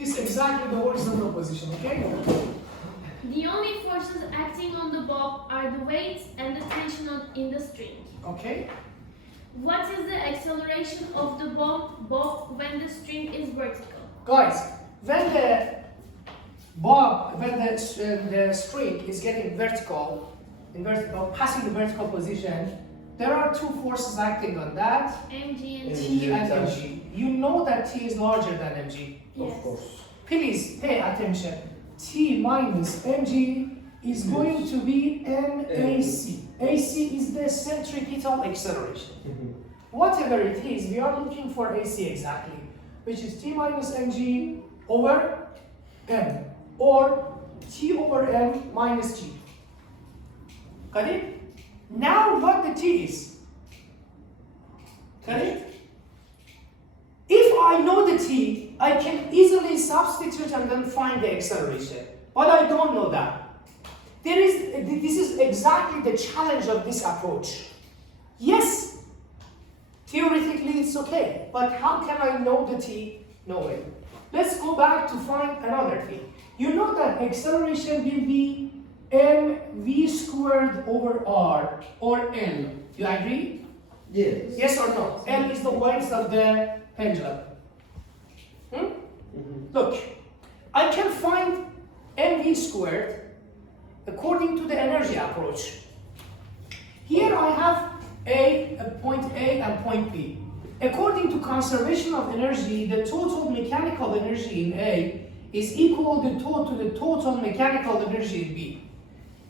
is exactly the horizontal position, okay? The only forces acting on the bob are the weight and the tension in the string. Okay. What is the acceleration of the bob when the string is vertical? Guys, when the string is getting vertical, passing the vertical position, there are two forces acting on that, mg and T and mg. You know that T is larger than mg. Yes. Of course. Please pay attention. T minus mg is going to be NAC. AC is the centripetal acceleration. Whatever it is, we are looking for AC exactly, which is T minus mg over m, or T over m minus g. Got it? Now what the T is. Got it? If I know the T, I can easily substitute and then find the acceleration. But I don't know that. This is exactly the challenge of this approach. Yes, theoretically it's okay, but how can I know the T? No way. Let's go back to find another thing. You know that acceleration will be mv squared over r, or L. You agree? Yes. Yes or no? L is the length of the pendulum. Look, I can find mv squared according to the energy approach. Here I have a point A and point B. According to conservation of energy, the total mechanical energy in A is equal to the total mechanical energy in B.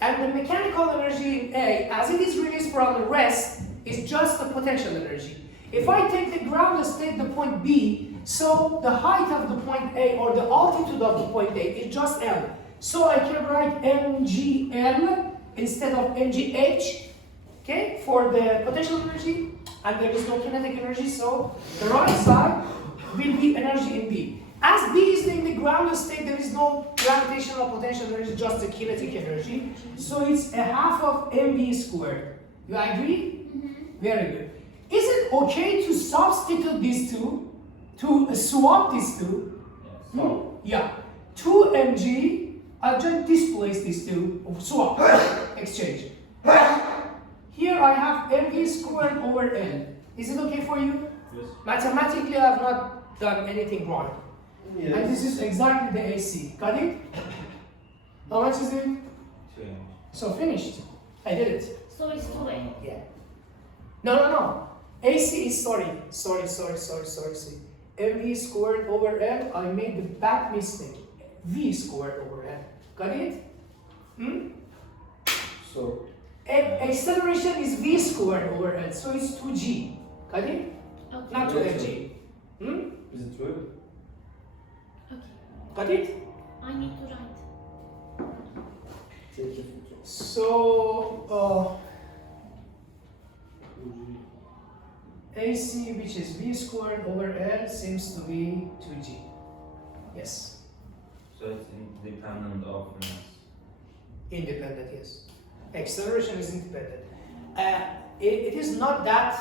And the mechanical energy in A, as it is released from the rest, is just the potential energy. If I take the ground state, the point B, so the height of the point A or the altitude of the point A is just L. So I can write mgl instead of mgh, okay, for the potential energy, and there is no kinetic energy, so the right side will be energy in B. As B is in the ground state, there is no gravitational potential energy, just the kinetic energy. So it's a half of mv squared. You agree? Very good. Is it okay to substitute these two, to swap these two? Yeah. 2mg, I'll just displace these two, swap, exchange. Here I have mv squared over n. Is it okay for you? Yes. Mathematically, I have not done anything wrong. Yes. And this is exactly the AC. Got it? How much is it? So finished. I did it. So it's 2a. Yeah. No. AC is sorry. mv squared over n. I made the back mistake. V squared over n. Got it? So Acceleration is v squared over n. So it's 2g. Got it? Okay. Not 2mg. is it true? Okay. Got it? I need to write. So AC, which is v squared over L, seems to be 2g. Yes. So it's independent of mass. Independent, yes. Acceleration is independent. It is not that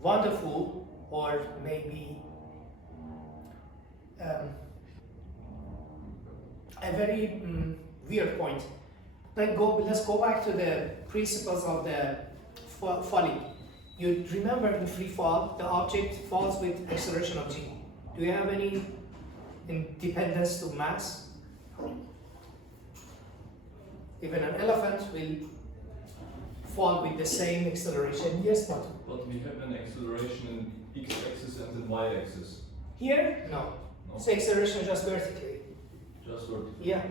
wonderful, or maybe a very weird point. Let's go back to the principles of the falling. You remember in free fall, the object falls with acceleration of g. Do you have any independence to mass? Even an elephant will fall with the same acceleration. Yes, but But we have an acceleration in x-axis and in y-axis. here, no. No. So acceleration just vertically. Just vertical. Yeah.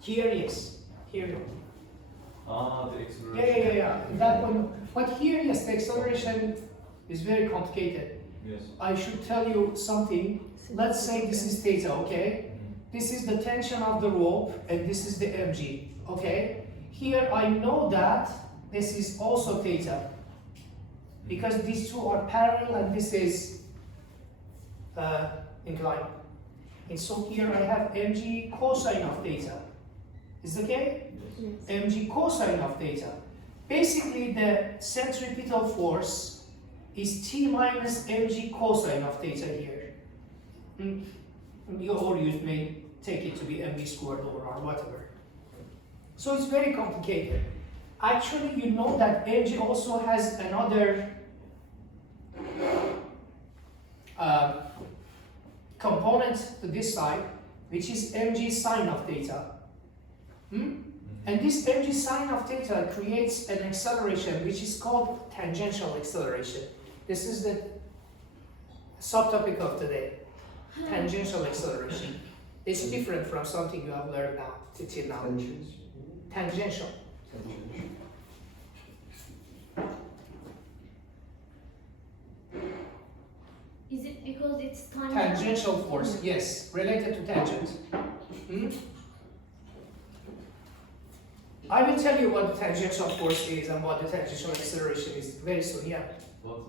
Here, yes. Here, no. Ah, the acceleration. Yeah. That one. But here, yes, the acceleration is very complicated. Yes. I should tell you something. Let's say this is theta, okay? This is the tension of the rope, and this is the mg, okay? Here I know that this is also theta, because these two are parallel and this is inclined. And so here I have mg cosine of theta. Is it okay? Yes. Mg cosine of theta. Basically, the centripetal force is T minus mg cosine of theta here. or you may take it to be mv squared over r, whatever. So it's very complicated. Actually, you know that mg also has another component to this side, which is mg sine of theta. And this mg sine of theta creates an acceleration which is called tangential acceleration. This is the subtopic of today, tangential acceleration. It's different from something you have learned now, till now. Tangential. Is it because it's tangent? Tangential force, yes, related to tangent. I will tell you what the tangential force is and what the tangential acceleration is very soon, yeah. But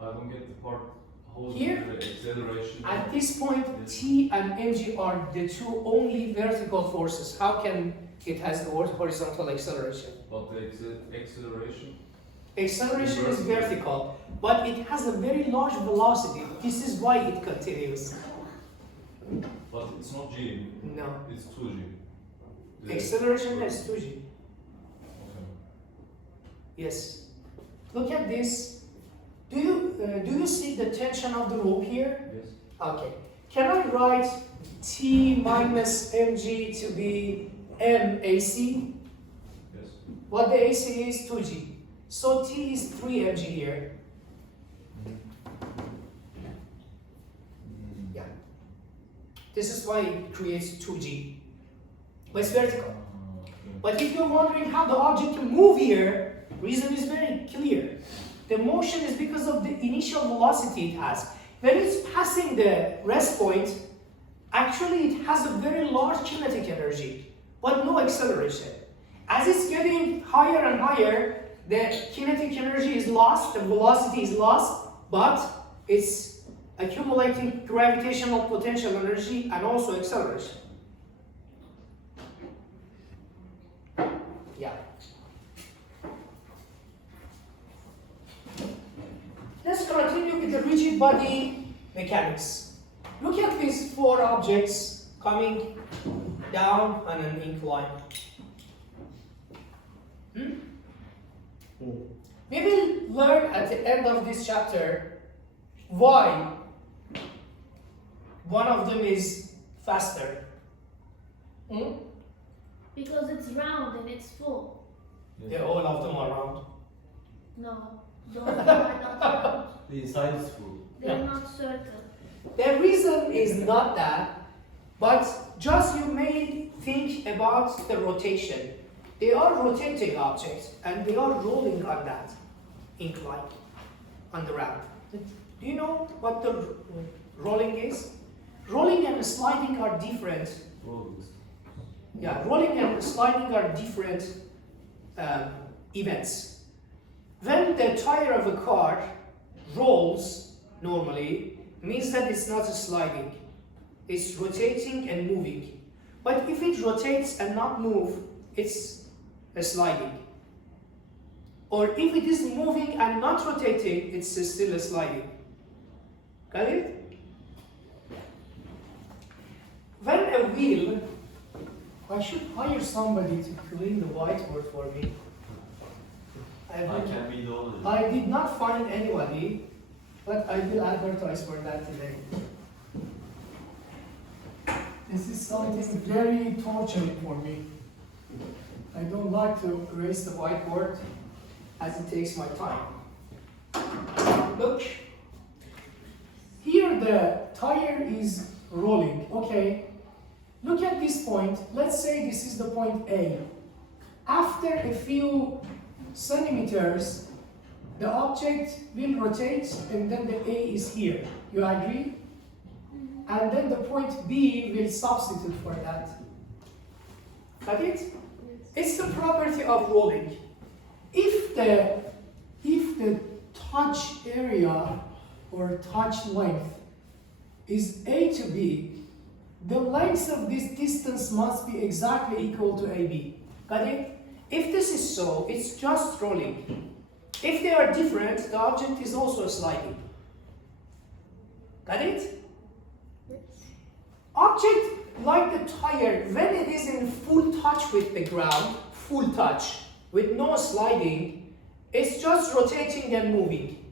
I don't get the part holding Here? the acceleration. At this point, T and mg are the two only vertical forces. How can it has the word horizontal acceleration? But the acceleration. Acceleration is vertical, but it has a very large velocity. This is why it continues. But it's not G. No. It's 2G. The- Acceleration is 2g. Okay. Yes. Look at this. Do you see the tension of the rope here? Yes. Okay. Can I write T minus mg to be mac? Yes. What the AC is 2g. So T is 3 mg here. Yeah. This is why it creates 2g. But it's vertical. Okay. But if you're wondering how the object can move here, reason is very clear. The motion is because of the initial velocity it has. When it's passing the rest point, actually it has a very large kinetic energy, but no acceleration. As it's getting higher and higher, the kinetic energy is lost, the velocity is lost, but it's accumulating gravitational potential energy and also acceleration. Yeah. Let's continue with the rigid body mechanics. Look at these four objects coming down on an incline. We will learn at the end of this chapter why one of them is faster. Because it's round and it's full. Yeah, all of them are round. No, those are not round. The inside is full. They're not circle. The reason is not that, but just you may think about the rotation. They are rotating objects and they are rolling on that incline, on the ramp. Do you know what the rolling is? Rolling and sliding are different. Rollers. Yeah, rolling and sliding are different events. When the tire of a car rolls normally, means that it's not sliding. It's rotating and moving. But if it rotates and not move, it's a sliding. Or if it is moving and not rotating, it's still a sliding. Got it? When a wheel, I should hire somebody to clean the whiteboard for me. I can be the owner. I did not find anybody, but I will advertise for that today. This is something very torturing for me. I don't like to erase the whiteboard as it takes my time. Look, here the tire is rolling, okay? Look at this point. Let's say this is the point A. After a few centimeters, the object will rotate and then the A is here. You agree? And then the point B will substitute for that. Got it? It's the property of rolling. If the touch area or touch length is A to B, the length of this distance must be exactly equal to AB. Got it? If this is so, it's just rolling. If they are different, the object is also sliding. Got it? Object like the tire, when it is in full touch with the ground, full touch, with no sliding, it's just rotating and moving.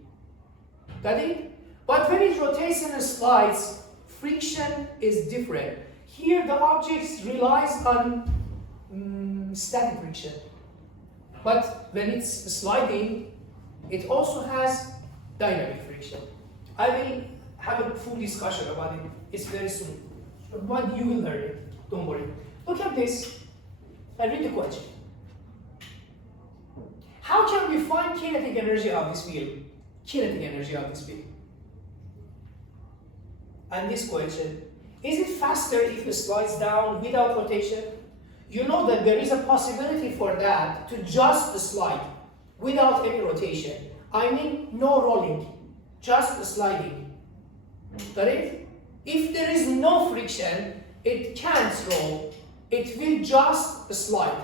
Got it? But when it rotates and slides, friction is different. Here the object relies on static friction. But when it's sliding, it also has dynamic friction. I will have a full discussion about it. It's very soon. But you will learn it. Don't worry. Look at this. I read the question. How can we find kinetic energy of this field? Kinetic energy of this field. And this question, is it faster if it slides down without rotation? You know that there is a possibility for that to just slide without any rotation. I mean no rolling, just sliding. Got it? If there is no friction, it can't roll. It will just slide.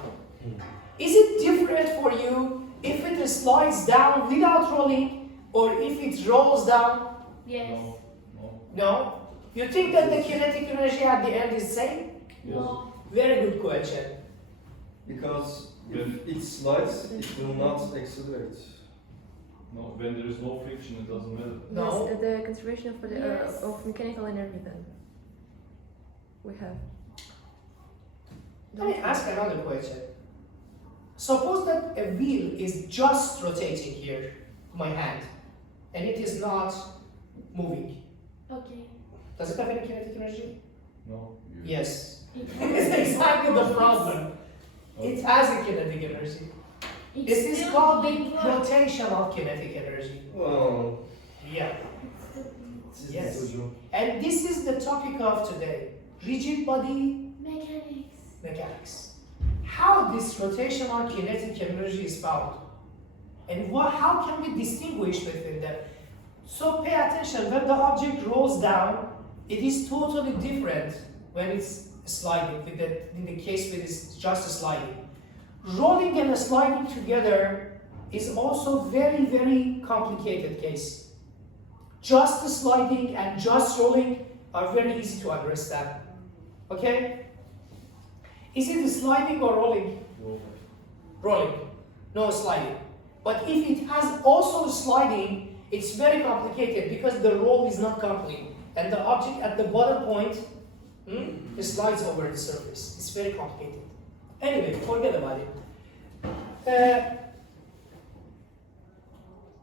Is it different for you if it slides down without rolling or if it rolls down? Yes. No. No. No? You think that the kinetic energy at the end is the same? No. Very good question. Because if it slides, it will not accelerate. No, when there is no friction, it doesn't matter. No. Yes, the conservation of, Yes. of mechanical energy then. We have. Let me ask another question. Suppose that a wheel is just rotating here, my hand, and it is not moving. Okay. Does it have any kinetic energy? No. Yes. It It's exactly the problem. It has a kinetic energy. This is still called the doing work. rotational kinetic energy. Oh, Yeah. Yes. this is true. And this is the topic of today. Rigid body Mechanics. mechanics. How this rotational kinetic energy is found. And how can we distinguish between them? So pay attention, when the object rolls down, it is totally different when it's sliding, in the case where it's just sliding. Rolling and sliding together is also very, very complicated case. Just sliding and just rolling are very easy to understand. Okay? Is it sliding or rolling? No. Rolling, no sliding. But if it has also sliding, it's very complicated because the roll is not complete. And the object at the bottom point slides over the surface. It's very complicated. Anyway, forget about it.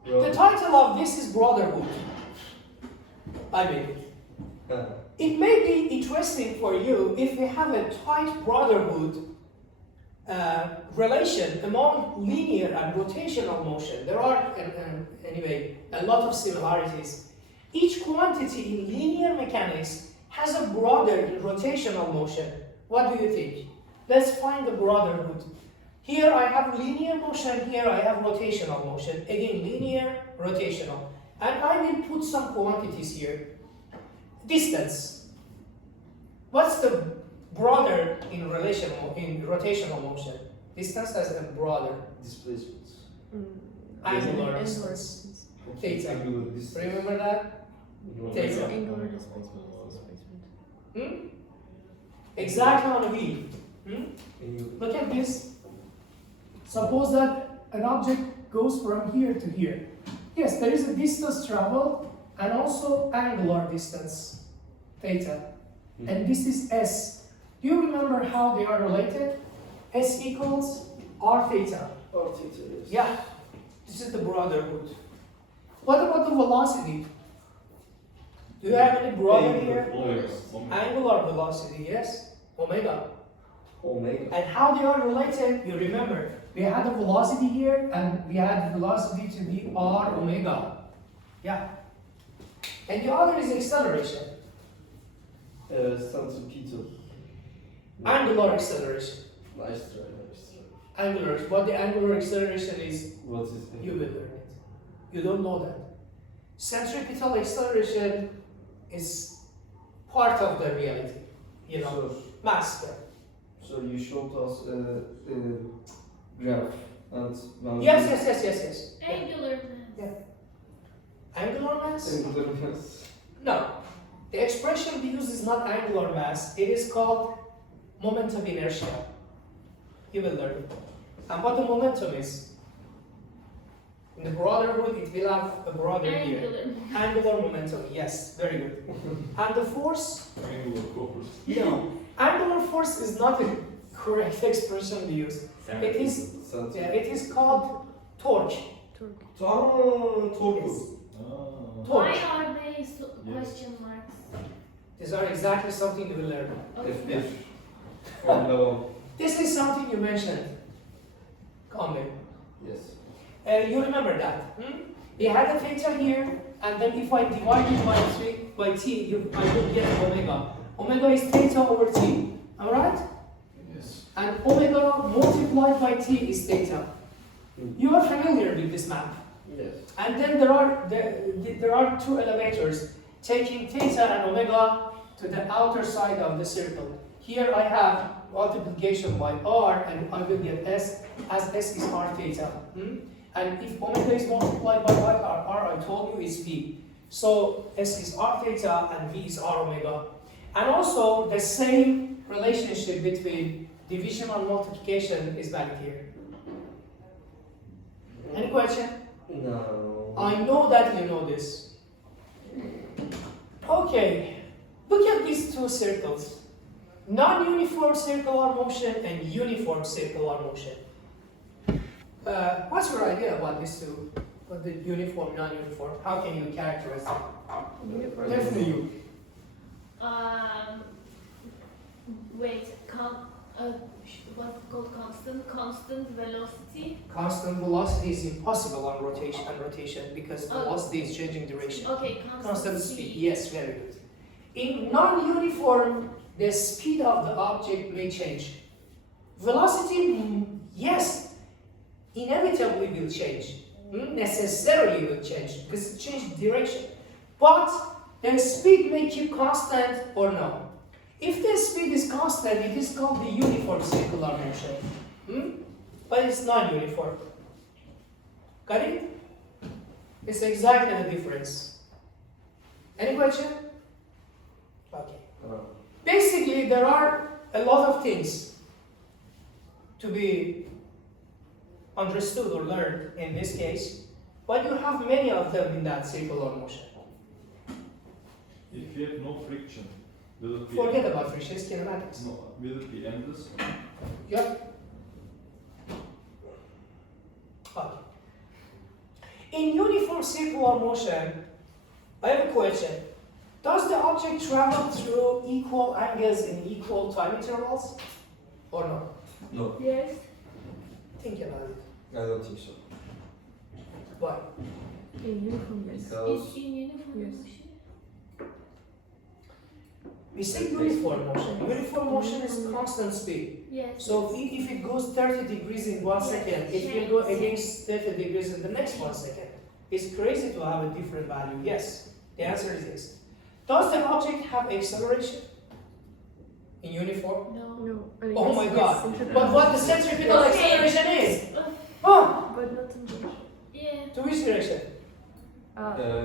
The title of this is Brotherhood. I made it. It may be interesting for you if we have a tight brotherhood relation among linear and rotational motion. There are, anyway, a lot of similarities. Each quantity in linear mechanics has a brother in rotational motion. What do you think? Let's find the brotherhood. Here I have linear motion, here I have rotational motion. Again, linear, rotational. And I will put some quantities here. Distance. What's the brother in rotational motion? Distance has a brother. Displacements. Angular distance. Theta. Remember that? Theta. Angular displacement is displacement. Exactly on a wheel. Look at this. Suppose that an object goes from here to here. Yes, there is a distance traveled and also angular distance, theta. And this is S. Do you remember how they are related? S equals R theta. Or theta, yes. Yeah, this is the brotherhood. What about the velocity? Do you have any brother here? Angular velocity, yes? Omega. Omega. And how they are related, you remember, we had the velocity here and we had the velocity to be R omega. Yeah. And the other is acceleration. Centripetal. Angular acceleration. Nice try, nice try. Angular. What the angular acceleration is, What is you will learn it. You don't know that. Centripetal acceleration is part of the reality. You know, mass. So you showed us a graph and when Yes. Angular mass. Yeah. Angular mass? Angular mass. No. The expression we use is not angular mass, it is called moment of inertia. You will learn it. And what the momentum is? In the brotherhood, it will have a brother here. Angular. Angular momentum, yes, very good. And the force? Angular force. No. Angular force is not the correct expression we use. It is, yeah, it is called torque. Torque. Yes. Ah. Why Torque. are they question marks? These are exactly something you will learn. Okay. This is something you mentioned. Calmly. Yes. You remember that? We had a theta here, and then if I divide it by t, I will get omega. Omega is theta over t. Alright? Yes. And omega multiplied by t is theta. You are familiar with this map. Yes. And then there are two elevators taking theta and omega to the outer side of the circle. Here I have multiplication by r, and I will get s, as s is r theta. And if omega is multiplied by r, I told you is v. So s is r theta and v is r omega. And also the same relationship between division and multiplication is valid here. Any question? No. I know that you know this. Okay, look at these two circles. Non-uniform circular motion and uniform circular motion. What's your idea about these two? What the uniform, non-uniform? How can you characterize them? Uniform. Definitely you. Wait, what's called constant velocity? Constant velocity is impossible on rotation because Oh. velocity is changing direction. Okay, Constant speed, yes, very good. In non-uniform, the speed of the object may change. Velocity, yes, inevitably will change. Necessarily will change because it changes direction. But the speed may keep constant or no. If the speed is constant, it is called the uniform circular motion. But it's non-uniform. Got it? It's exactly the difference. Any question? Okay. Basically, there are a lot of things to be understood or learned in this case, but you have many of them in that circular motion. If you have no friction, will it be Forget about friction, it's kinematics. No, will it be endless? Yep. Okay. In uniform circular motion, I have a question. Does the object travel through equal angles in equal time intervals? Or no? No. Yes. Think about it. I don't think so. Why? In uniform, yes. Because Is in uniform Yes. motion? We say uniform motion. Uniform motion is constant speed. Yes. So if it goes 30 degrees in 1 second, it will go against 30 degrees in the next 1 second. It's crazy to have a different value. Yes. The answer is yes. Does the object have acceleration in uniform? No. No. I mean, Oh yes, my yes, God. centripetal. But what the centripetal Okay. acceleration is? Oh, But not in motion. Yeah. to which direction?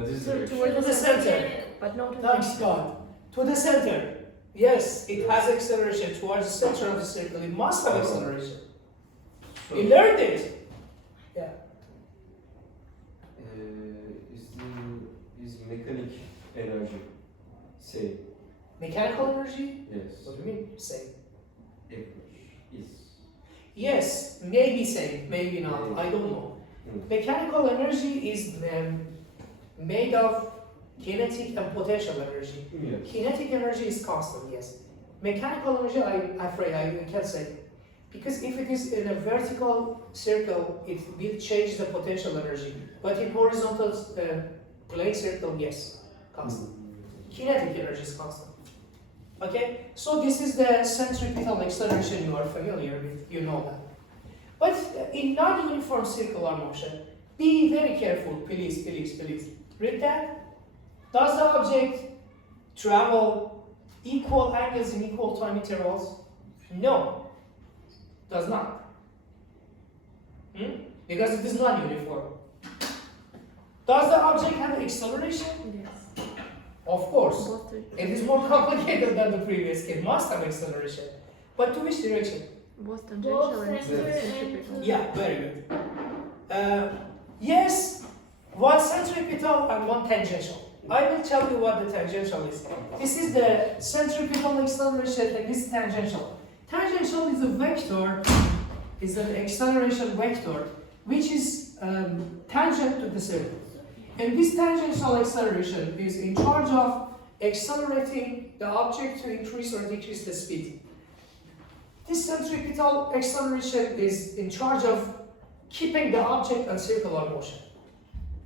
this So direction. toward To the center. But not in Thanks God. To the center. Yes, it has acceleration towards the center of the circle. It must have acceleration. We learned it. Yeah. Is mechanic energy same? Mechanical energy? Yes. What do you mean? Same. Is. Yes, maybe same, maybe not. I don't know. Mechanical energy is made of kinetic and potential energy. Yes. Kinetic energy is constant, yes. Mechanical energy, I'm afraid I can't say. Because if it is in a vertical circle, it will change the potential energy. But in horizontal plane circle, yes, constant. Kinetic energy is constant. Okay, so this is the centripetal acceleration you are familiar with, you know that. But in non-uniform circular motion, be very careful, please, please, please. Read that. Does the object travel equal angles in equal time intervals? No, does not. Because it is non-uniform. Does the object have acceleration? Yes. Of course. Both It is more complicated than the previous case. Must have acceleration. But to which direction? both tangential Both and center centripetal. and Yeah, very good. Yes, one centripetal and one tangential. I will tell you what the tangential is. This is the centripetal acceleration and this is tangential. Tangential is a vector, is an acceleration vector, which is tangent to the circle. And this tangential acceleration is in charge of accelerating the object to increase or decrease the speed. This centripetal acceleration is in charge of keeping the object on circular motion.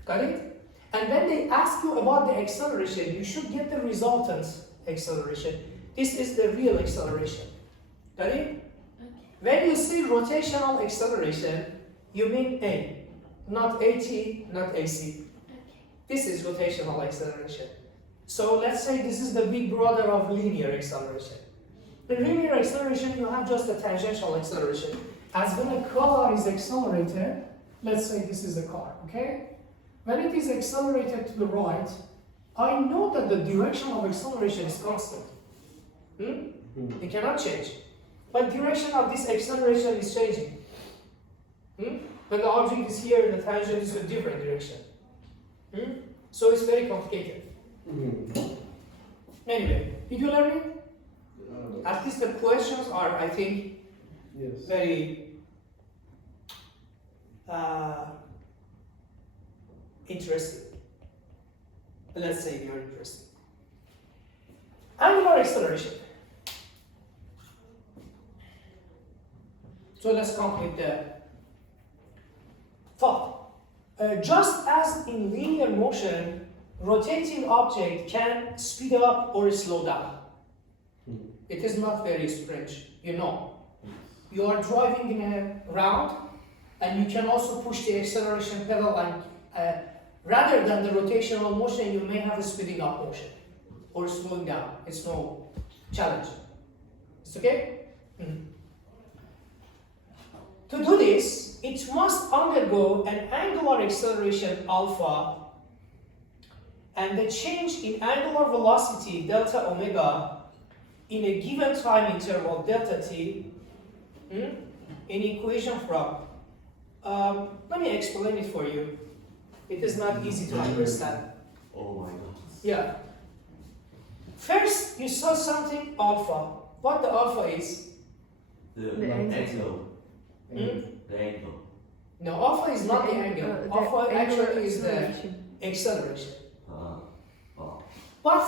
Got it? And when they ask you about the acceleration, you should get the resultant acceleration. This is the real acceleration. Got it? okay. When you see rotational acceleration, you mean A, not AT, not AC. Okay. This is rotational acceleration. So let's say this is the big brother of linear acceleration. In linear acceleration, you have just a tangential acceleration. As when a car is accelerated, let's say this is a car, okay? When it is accelerated to the right, I know that the direction of acceleration is constant. It cannot change. But direction of this acceleration is changing. When the object is here, the tangent is a different direction. So it's very complicated. Anyway, did you learn it? At least the questions are, I think, Yes. very interesting. Let's say they are interesting. Angular acceleration. So let's complete the thought. Just as in linear motion, rotating object can speed up or slow down. It is not very strange, you know. You are driving in a round and you can also push the acceleration pedal and rather than the rotational motion, you may have a speeding up motion or slowing down. It's no challenge. It's okay? To do this, it must undergo an angular acceleration alpha and the change in angular velocity delta omega in a given time interval delta t in equation from. Let me explain it for you. It is not easy to understand. Oh my god. Yeah. First, you saw something alpha. What the alpha is? The angle. angle. Hmm? The angle. No, alpha is not the angle. Alpha actually is the acceleration. acceleration. Oh. But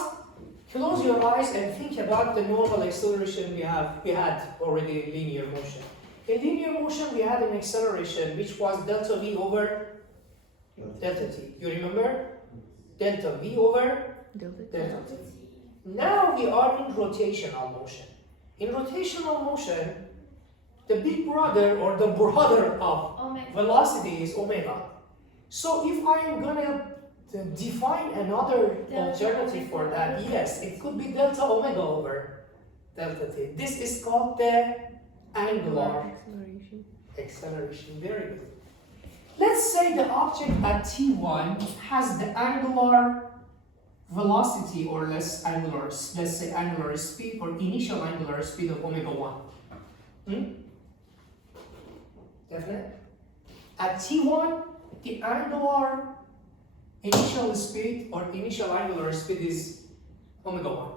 close your eyes and think about the normal acceleration we had already in linear motion. In linear motion, we had an acceleration which was delta v over delta t. You remember? Delta v over Delta T. delta t. Now we are in rotational motion. In rotational motion, the big brother or the brother of Omega. velocity is omega. So if I am gonna define another alternative for that, yes, it could be delta omega over delta t. This is called the angular acceleration. acceleration. Very good. Let's say the object at t1 has the angular velocity or let's say angular speed or initial angular speed of omega 1. Definite? At t1, the angular initial speed or initial angular speed is omega 1.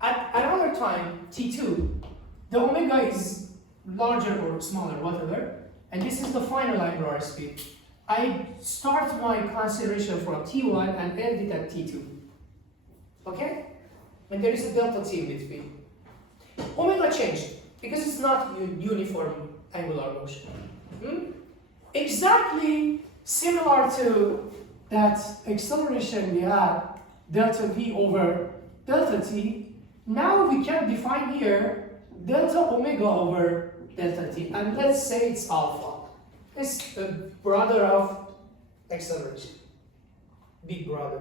At another time, t2, the omega is larger or smaller, whatever, and this is the final angular speed. I start my consideration from t1 and end it at t2. Okay? And there is a delta t in between. Omega changed because it's not uniform angular motion. Exactly similar to that acceleration we had, delta v over delta t. Now we can define here delta omega over delta t, and let's say it's alpha. It's the brother of acceleration, big brother.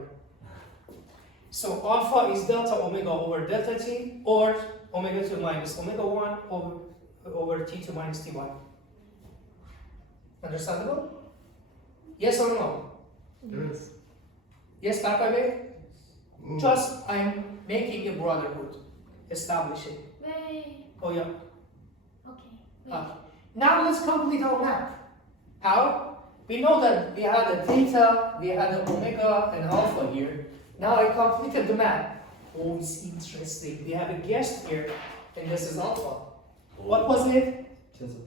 So alpha is delta omega over delta t, or omega 2 minus omega 1 over t2 minus t1. Understandable? Yes or no? Yes. Yes, Takabe? Just I'm making a brotherhood, establishing. Wait. Oh yeah. Okay. Wait. Okay. Now let's complete our map. How? We know that we had a theta, we had an omega and alpha here. Now I completed the map. Oh, it's interesting. We have a guest here, and this is alpha. What was it?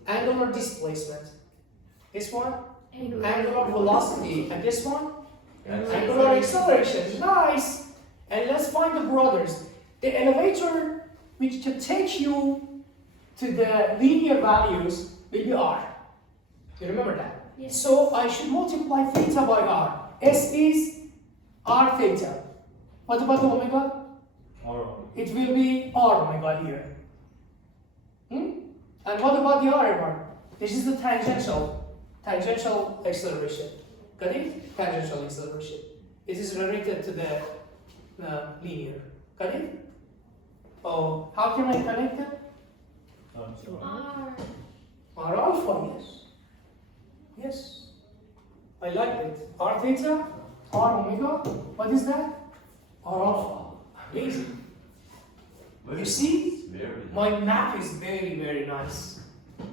Angular displacement. This one? Angular velocity. And this one? Angular acceleration. Nice! And let's find the brothers. The elevator which can take you to the linear values will be r. You remember that? Yes. So I should multiply theta by r. S is r theta. What about the omega? It will be r omega here. And what about the other one? This is the tangential acceleration. Got it? Tangential acceleration. It is related to the linear. Got it? Oh, how can I connect them? R. R alpha, yes. Yes. I like it. R theta, R omega. What is that? R alpha. Amazing. You see? Very My map is very, very nice.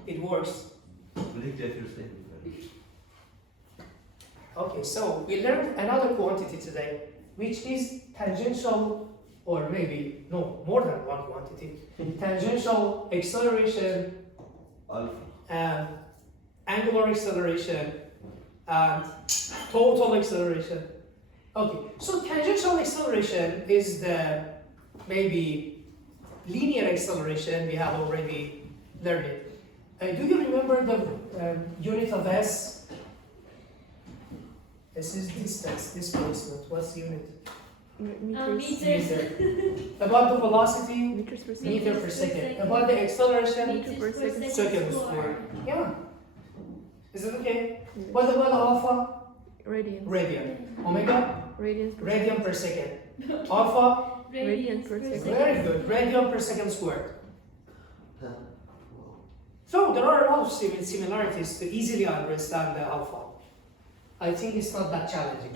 It works. Okay, so we learned another quantity today, which is tangential, or maybe, no, more than one quantity. Tangential acceleration, angular acceleration, and total acceleration. Okay, so tangential acceleration is the maybe linear acceleration. We have already learned it. Do you remember the unit of S? This is distance, displacement. What's the unit? Meters. Meters. About the velocity? Meters per second. Meter per second. About the acceleration? Meter per second. Second squared. Yeah. Is it okay? Yes. What about alpha? Radians. Radian. Omega? Radians per Radian per second. Alpha? Radians per second. Very good. Radian per second squared. So there are a lot of similarities to easily understand the alpha. I think it's not that challenging.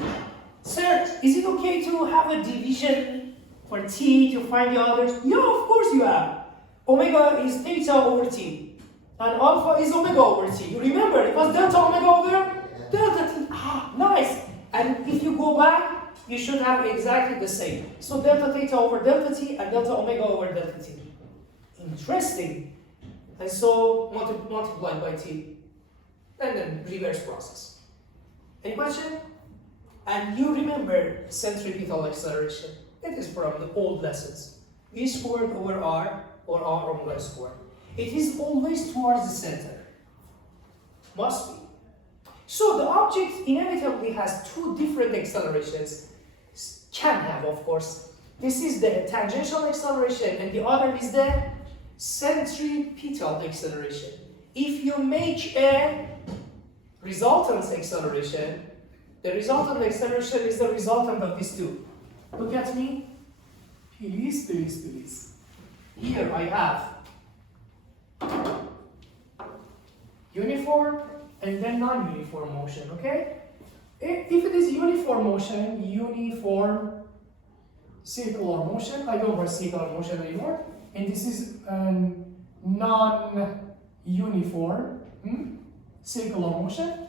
Sir, is it okay to have a division for t to find the others? Yeah, of course you have. Omega is theta over t. And alpha is omega over t. You remember, it was delta omega over there? Delta t. Ah, nice. And if you go back, you should have exactly the same. So delta theta over delta t and delta omega over delta t. Interesting. And so multiplied by t. And then reverse process. Any question? And you remember centripetal acceleration. It is from the old lessons. V squared over r, or r omega squared. It is always towards the center. Must be. So the object inevitably has two different accelerations. Can have, of course. This is the tangential acceleration, and the other is the centripetal acceleration. If you make a resultant acceleration, the resultant acceleration is the resultant of these two. Look at me. Please, please, please. Here I have uniform and then non-uniform motion, okay? If it is uniform motion, uniform circular motion, I don't want circular motion anymore, and this is non-uniform circular motion.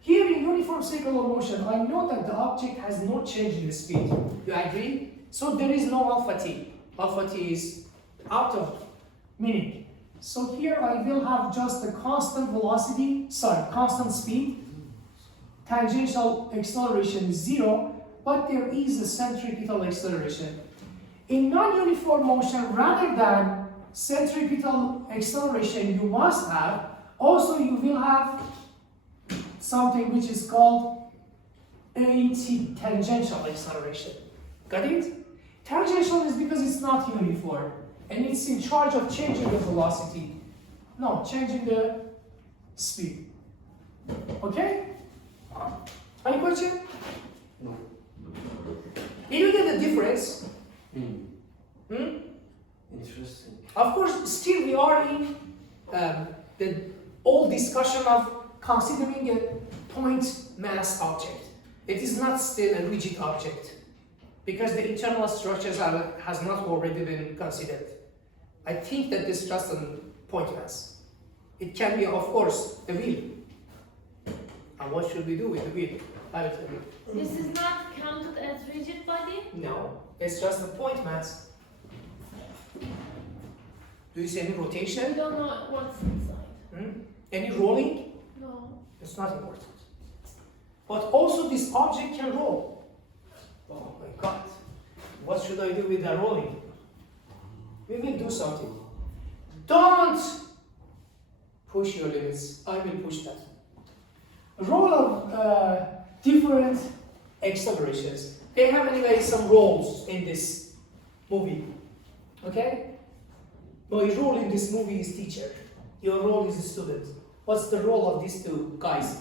Here in uniform circular motion, I know that the object has no change in the speed. You agree? So there is no alpha t. Alpha t is out of meaning. So here I will have just a constant velocity, constant speed. Tangential acceleration is 0, but there is a centripetal acceleration. In non-uniform motion, rather than centripetal acceleration you must have, also you will have something which is called AT, tangential acceleration. Got it? Tangential is because it's not uniform, and it's in charge of changing the velocity. No, changing the speed. Okay? Any question? No. Did you get the difference? Interesting. Of course, still we are in the old discussion of considering a point mass object. It is not still a rigid object. because the internal structures has not already been considered. I think that this is just a point mass. It can be, of course, the wheel. And what should we do with the wheel? I will tell you. This is not counted as rigid body? No, it's just a point mass. Do you see any We rotation? don't know what's inside. Any rolling? No. It's not important. But also this object can roll. Oh my God. What should I do with the rolling? We will do something. Don't push your limits. I will push that. A roll of different accelerations. They have anyway some roles in this movie. Okay? My role in this movie is teacher. Your role is a student. What's the role of these two guys?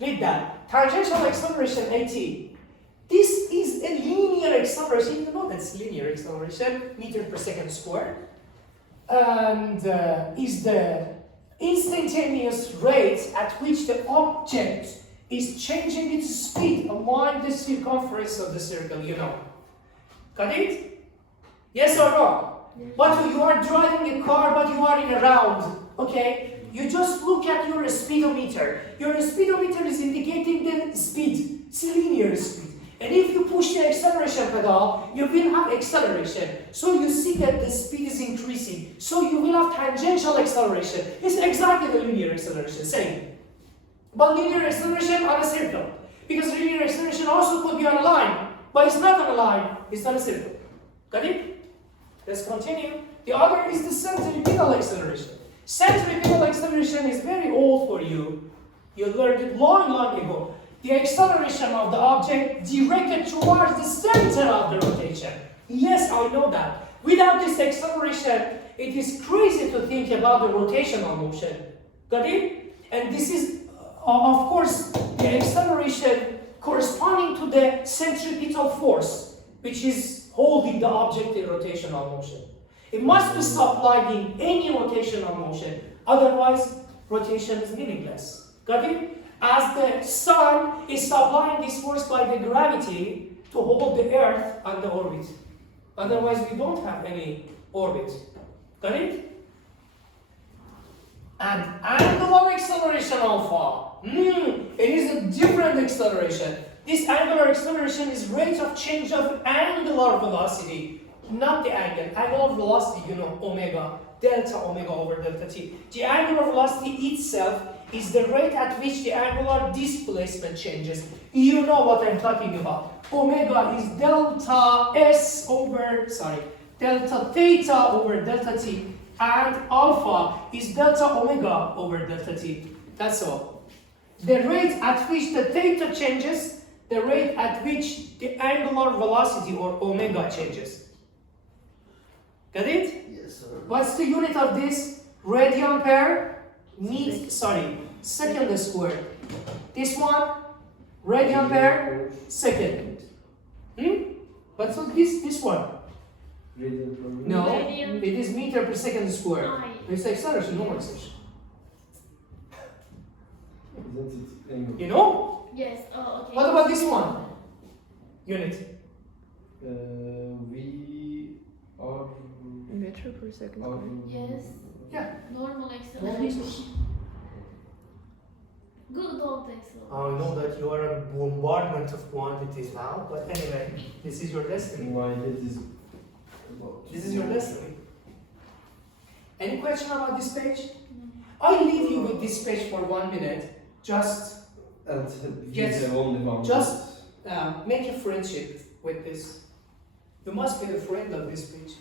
Read that. Tangential acceleration AT. This is a linear acceleration. You know that's linear acceleration, meter per second squared. And is the instantaneous rate at which the object is changing its speed along the circumference of the circle, you know. Got it? Yes or no? But you are driving a car, but you are in a round, okay? You just look at your speedometer. Your speedometer is indicating the speed. It's a linear speed. And if you push the acceleration pedal, you will have acceleration. So you see that the speed is increasing. So you will have tangential acceleration. It's exactly the linear acceleration, same. But linear acceleration on a circle. Because linear acceleration also could be on a line. But it's not on a line, it's on a circle. Got it? Let's continue. The other is the centripetal acceleration. Centripetal acceleration is very old for you. You learned it long, long ago. The acceleration of the object directed towards the center of the rotation. Yes, I know that. Without this acceleration, it is crazy to think about the rotational motion. Got it? And this is, of course, the acceleration corresponding to the centripetal force, which is holding the object in rotational motion. It must be supplied in any rotational motion, otherwise rotation is meaningless. Got it? As the sun is supplying this force by the gravity to hold the earth on the orbit. Otherwise we don't have any orbit. Got it? And angular acceleration alpha. It is a different acceleration. This angular acceleration is rate of change of angular velocity, not the angle. Angular velocity, you know, omega, delta omega over delta t. The angular velocity itself is the rate at which the angular displacement changes. You know what I'm talking about. Omega is delta theta over delta t, and alpha is delta omega over delta t. That's all. The rate at which the theta changes, the rate at which the angular velocity or omega changes. Got it? Yes, sir. What's the unit of this? Radian per second squared. This one, radian per second. What's this one? Radian per minute. No, Radian. it is meter per second squared. I. It's acceleration, no acceleration. Isn't it angle? You know? Yes. Oh, okay. What about this one? Unit. We are. Meter per second. Yes. Yeah. Normal acceleration. Good old acceleration. I know that you are a bombardment of quantities now, but anyway, this is your destiny. My head is. This is your destiny. Any question about this page? I leave you with this page for 1 minute. Just And Yes. have only one. Just make a friendship with this. You must be a friend of this page.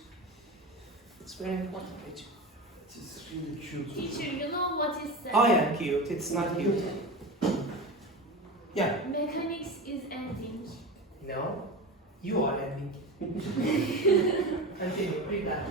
It's very important page. It is really cute. Teacher, you know what is said? I am cute. It's not cute. Yeah. Mechanics is ending. No. You are ending. Continue. Read that.